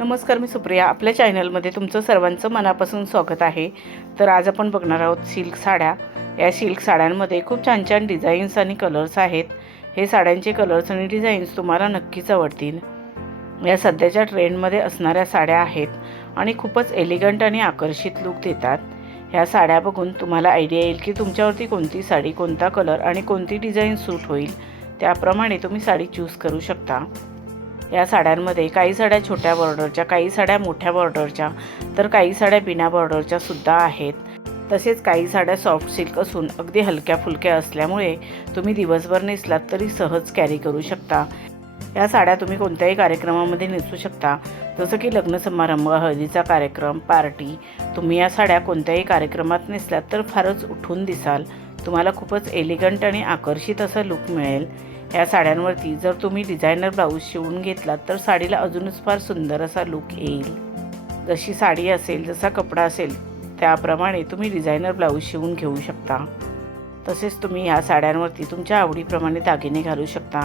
नमस्कार, मी सुप्रिया. आपल्या चॅनलमध्ये तुमचं सर्वांचं मनापासून स्वागत आहे. तर आज आपण बघणार आहोत सिल्क साड्या. या सिल्क साड्यांमध्ये खूप छान छान डिझाईन्स आणि कलर्स आहेत. हे साड्यांचे कलर्स आणि डिझाईन्स तुम्हाला नक्कीच आवडतील. या सध्याच्या ट्रेंडमध्ये असणाऱ्या साड्या आहेत आणि खूपच एलिगंट आणि आकर्षित लुक देतात. ह्या साड्या बघून तुम्हाला आयडिया येईल की तुमच्यावरती कोणती साडी, कोणता कलर आणि कोणती डिझाईन सूट होईल. त्याप्रमाणे तुम्ही साडी चूज करू शकता. या साड्यांमध्ये काही साड्या छोट्या बॉर्डरच्या, काही साड्या मोठ्या बॉर्डरच्या, तर काही साड्या बिना बॉर्डरच्या सुद्धा आहेत. तसेच काही साड्या सॉफ्ट सिल्क असून अगदी हलक्या फुलक्या असल्यामुळे तुम्ही दिवसभर नेसलात तरी सहज कॅरी करू शकता. या साड्या तुम्ही कोणत्याही कार्यक्रमामध्ये नेसू शकता, जसं की लग्न समारंभ, हळदीचा कार्यक्रम, पार्टी. तुम्ही या साड्या कोणत्याही कार्यक्रमात नेसलात तर फारच उठून दिसाल. तुम्हाला खूपच एलिगंट आणि आकर्षित असा लुक मिळेल. या साड्यांवरती जर तुम्ही डिझायनर ब्लाऊज शिवून घेतलात तर साडीला अजूनच फार सुंदर असा लुक येईल. जशी साडी असेल, जसा कपडा असेल त्याप्रमाणे तुम्ही डिझायनर ब्लाऊज शिवून घेऊ शकता. तसेच तुम्ही या साड्यांवरती तुमच्या आवडीप्रमाणे दागिने घालू शकता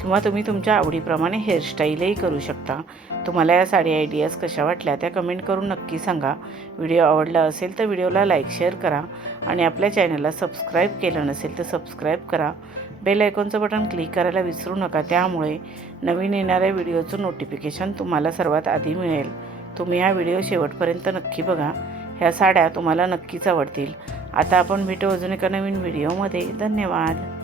किंवा तुम्ही तुमच्या आवडीप्रमाणे हेअरस्टाईलही करू शकता. तुम्हाला या साडी आयडियाज कशा वाटल्या त्या कमेंट करून नक्की सांगा. व्हिडिओ आवडला असेल तर व्हिडिओला लाईक, शेअर करा आणि आपल्या चॅनलला सबस्क्राईब केलं नसेल तर सबस्क्राईब करा. बेल आयकॉनचं बटन क्लिक करायला विसरू नका, त्यामुळे नवीन येणाऱ्या व्हिडिओचं नोटिफिकेशन तुम्हाला सर्वात आधी मिळेल. तुम्ही हा व्हिडिओ शेवटपर्यंत नक्की बघा. ह्या साड्या तुम्हाला नक्कीच आवडतील. आता आपण भेटू अजून एका नवीन व्हिडिओमध्ये. धन्यवाद.